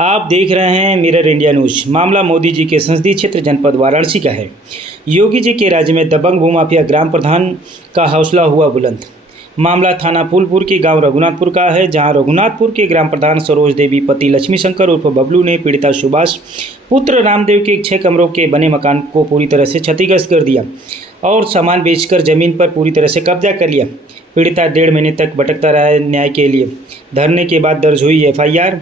आप देख रहे हैं मिरर इंडिया न्यूज। मामला मोदी जी के संसदीय क्षेत्र जनपद वाराणसी का है। योगी जी के राज्य में दबंग भूमाफिया ग्राम प्रधान का हौसला हुआ बुलंद। मामला थाना फूलपुर के गांव रघुनाथपुर का है, जहां रघुनाथपुर के ग्राम प्रधान सरोज देवी पति लक्ष्मी शंकर उर्फ बबलू ने पीड़िता सुभाष पुत्र रामदेव के 6 कमरों के बने मकान को पूरी तरह से क्षतिग्रस्त कर दिया और सामान बेचकर जमीन पर पूरी तरह से कब्जा कर लिया। पीड़िता 1.5 महीने तक भटकता रहा न्याय के लिए। धरने के बाद दर्ज हुई FIR।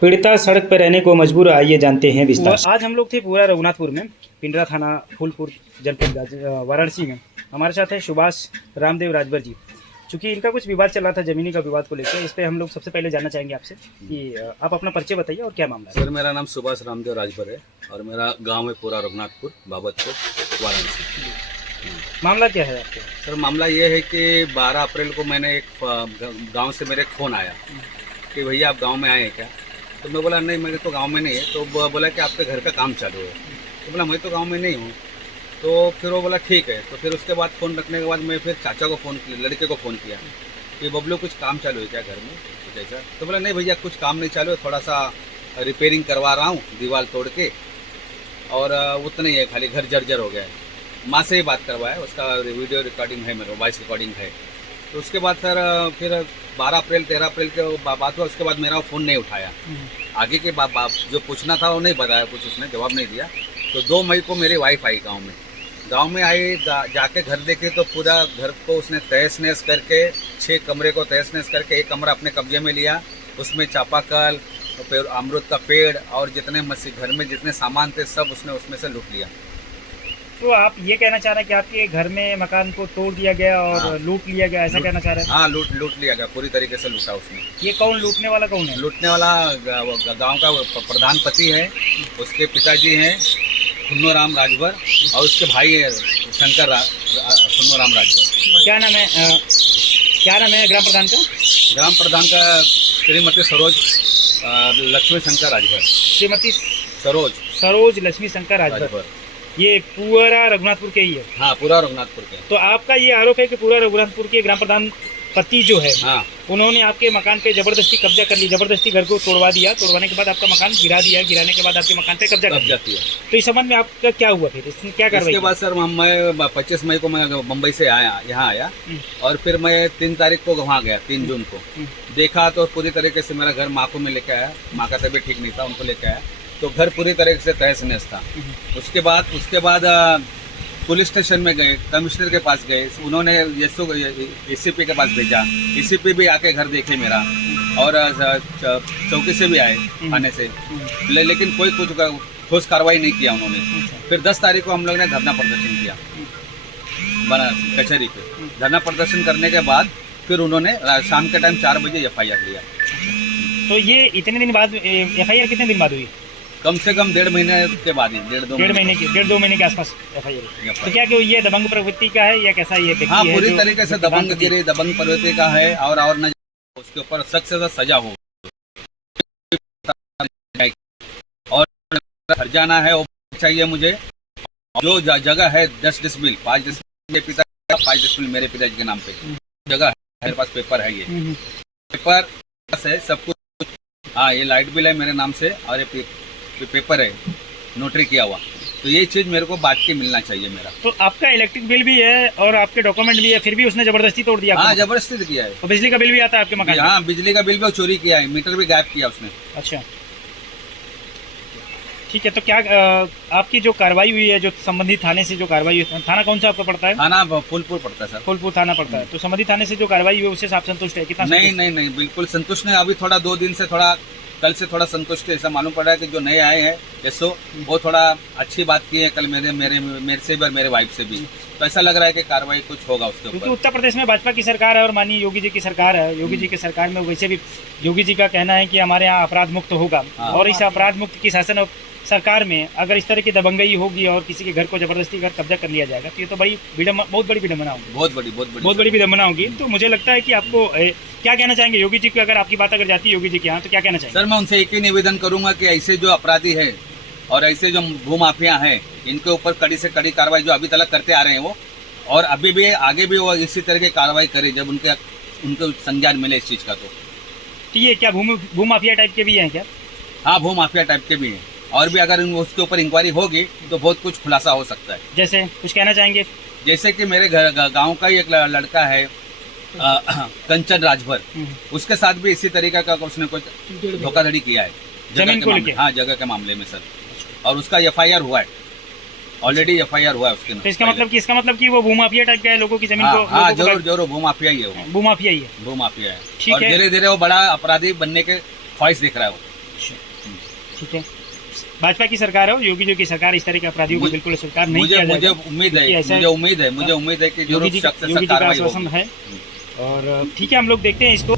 पीड़िता सड़क पर रहने को मजबूर। आइए जानते हैं विस्तार। आज हम लोग थे पूरा रघुनाथपुर में, पिंडरा थाना फूलपुर जनपद वाराणसी में। हमारे साथ है सुभाष रामदेव राजभर जी। चूँकि इनका कुछ विवाद चल रहा था, ज़मीनी का विवाद को लेकर, इस पर हम लोग सबसे पहले जानना चाहेंगे आपसे कि आप अपना परिचय बताइए और क्या मामला है। सर, मेरा नाम सुभाष रामदेव राजभर है और मेरा गांव है पूरा रघुनाथपुर, बाबतपुर, वाराणसी। मामला क्या है आपके? सर, मामला ये है कि 12 अप्रैल को मैंने एक गांव से मेरे एक फ़ोन आया कि भैया आप गांव में आए हैं क्या। तो मैं बोला नहीं, मैं तो गांव में नहीं है। तो बोला कि आपके घर का काम चालू है। तो बोला मैं तो गाँव में नहीं हूँ। तो फिर वो बोला ठीक है। तो फिर उसके बाद फ़ोन रखने के बाद मैं फिर चाचा को फ़ोन किया, लड़के को फ़ोन किया कि बबलू कुछ काम चालू है क्या घर में, कुछ ऐसा। तो बोला नहीं भैया कुछ काम नहीं चालू है, थोड़ा सा रिपेयरिंग करवा रहा हूँ दीवार तोड़ के, और उतना ही है, खाली घर जर्जर हो गया है। माँ से ही बात करवाया, उसका वीडियो रिकॉर्डिंग है, मेरे वॉइस रिकॉर्डिंग है। तो उसके बाद सर फिर 12 अप्रैल 13 अप्रैल के बात हुआ। उसके बाद मेरा फ़ोन नहीं उठाया। आगे के जो पूछना था वो नहीं बताया, कुछ उसने जवाब नहीं दिया। तो 2 मई को मेरी वाइफ आई गांव में आई, जाके घर देखे तो पूरा घर को उसने तहस नहस करके 6 कमरे को तहस नहस करके एक कमरा अपने कब्जे में लिया। उसमें चापाकल, फिर अमरूद का पेड़ और जितने घर में जितने सामान थे सब उसने उसमें से लूट लिया। तो आप ये कहना चाह रहे हैं कि आपके घर में मकान को तोड़ दिया गया और हाँ, लूट लिया गया, ऐसा कहना चाह रहे हैं? हाँ, लूट लिया गया, पूरी तरीके से लूटा उसने। ये कौन लूटने वाला कौन है? लूटने वाला गांव का प्रधान पति है, उसके पिताजी हैं खुन्नो राम राजभर और उसके भाई है शंकर खुन्नो राम राजभर। क्या नाम है ग्राम प्रधान का? ग्राम प्रधान का श्रीमती सरोज लक्ष्मी शंकर राजभर। श्रीमती सरोज लक्ष्मी शंकर राजभर। ये पूरा रघुनाथपुर के ही है? हाँ, पूरा रघुनाथपुर के। तो आपका ये आरोप है कि पूरा रघुनाथपुर के ग्राम प्रधान पति जो है, हाँ, उन्होंने आपके मकान पे जबरदस्ती कब्जा कर ली, जबरदस्ती घर को तोड़वा दिया, तोड़वाने के बाद आपका मकान गिरा दिया, गिराने के बाद आपके मकान पे कब्जा किया। तो इस संबंध में आपका क्या हुआ फिर, इसमें क्या कार्रवाई? इसके बाद सर मैं 25 मई को मैं मुंबई से यहाँ आया और फिर मैं 3 तारीख को वहाँ गया, 3 जून को। देखा तो पूरी तरीके से मेरा घर माँ को मैं लेके आया। माँ का तबीयत ठीक नहीं था, उनको लेके आया तो घर पूरी तरीके से तहस नहस था। उसके बाद पुलिस स्टेशन में गए, कमिश्नर के पास गए, उन्होंने ACP के पास भेजा। ACP भी आके घर देखे मेरा, और चौकी से भी आए थाने से, लेकिन कोई कुछ ठोस कार्रवाई नहीं किया उन्होंने। फिर 10 तारीख को हम लोग ने धरना प्रदर्शन किया बनारस कचहरी पे। धरना प्रदर्शन करने के बाद फिर उन्होंने शाम के टाइम 4 बजे FIR लिया। तो ये इतने दिन बाद FIR कितने दिन बाद हुई? कम से कम 1.5 महीने के बाद ही, 1.5 महीने के आसपास FIR। तो क्या कि ये दबंग प्रवृत्ति का है या कैसा ये व्यक्ति? हाँ, पूरी तरीके से दबंग प्रवृत्ति का है, और न उसके ऊपर सख्त से सजा हो और हर्जाना है वो चाहिए मुझे। जो जगह है 10 डिसमिल, 5 डिसमिल पिता, 5 डिसमिल मेरे पिताजी के नाम पे जगह है। मेरे पास पेपर है, ये पेपर है सब कुछ। हाँ, ये लाइट बिल है मेरे नाम से और ये पेपर है नोटरी किया हुआ। तो ये चीज़ मेरे को बांट के मिलना चाहिए मेरा। तो आपका इलेक्ट्रिक बिल भी है और आपके डॉक्यूमेंट भी है, फिर भी उसने जबरदस्ती तोड़ दिया? हाँ, जबरदस्ती किया है। तो बिजली का बिल भी आता है आपके मकान? हाँ, बिजली का बिल भी चोरी किया है, मीटर भी गायब किया उसने। अच्छा, ठीक है। तो क्या आपकी जो कार्रवाई हुई है, जो संबंधित थाने से जो कार्रवाई हुई, थाना कौन सा आपका पड़ता है? थाना फूलपुर पड़ता है सर। फूलपुर थाना पड़ता है। तो संबंधित थाने से जो कार्रवाई हुई है उससे आप संतुष्ट है? कितना? नहीं, बिल्कुल संतुष्ट नहीं। अभी थोड़ा 2 दिन से कल से थोड़ा संतुष्ट है। ऐसा मालूम पड़ रहा है कि जो नए आए हैं एसओ, वो थोड़ा अच्छी बात की है कल मेरे से भी और मेरे वाइफ से भी। तो ऐसा लग रहा है कि कार्रवाई कुछ होगा उसके ऊपर। क्योंकि उत्तर प्रदेश में भाजपा की सरकार है और माननीय योगी जी की सरकार है। योगी जी की सरकार में वैसे भी योगी जी का कहना है कि हमारे यहाँ अपराध मुक्त होगा। और इस अपराध मुक्त की शासन सरकार में अगर इस तरह की दबंगई होगी और किसी के घर को जबरदस्ती घर कब्जा कर लिया जाएगा, तो ये तो बहुत बड़ी विडंबना होगी। बहुत बड़ी विडंबना होगी। तो मुझे लगता है कि आपको क्या कहना चाहेंगे योगी जी को, अगर आपकी बात अगर जाती है योगी जी के यहाँ, तो क्या कहना चाहेंगे? सर, मैं उनसे एक ही निवेदन करूंगा कि ऐसे जो अपराधी है और ऐसे जो भूमाफिया हैं, इनके ऊपर कड़ी से कड़ी कार्रवाई जो अभी तक करते आ रहे हैं वो, और अभी भी आगे भी वो इसी तरह की कार्रवाई करे जब उनको संज्ञान मिले इस चीज़ का। तो ये क्या भूमाफिया टाइप के भी हैं क्या? हाँ, भू माफिया टाइप के भी हैं, और भी अगर उसके ऊपर इंक्वायरी होगी तो बहुत कुछ खुलासा हो सकता है। जैसे कुछ कहना चाहेंगे? जैसे कि मेरे गांव का ही एक लड़का है, कंचन राजभर, उसके साथ भी इसी तरीके का उसने कुछ धोखाधड़ी किया है जमीन को लेके? हाँ, जगह के मामले में सर, और उसका FIR हुआ है, ऑलरेडी FIR हुआ है उसके नाम। तो इसका मतलब कि वो भूमाफिया टाइप का है, लोगों की जमीन को? हाँ, जरूर भूमाफिया ही है वो, भूमाफिया ही है। भूमाफिया है। ठीक और है। धीरे धीरे वो बड़ा अपराधी बनने के ख्वाहिश दिख रहा है वो। ठीक है, भाजपा की सरकार है, योगी जी की सरकार इस तरह के अपराधियों को बिल्कुल स्वीकार नहीं किया मुझे जाएगा। उम्मीद है, मुझे मुझे उम्मीद है कि योगी जी का आश्वासन है। और ठीक है, हम लोग देखते हैं इसको।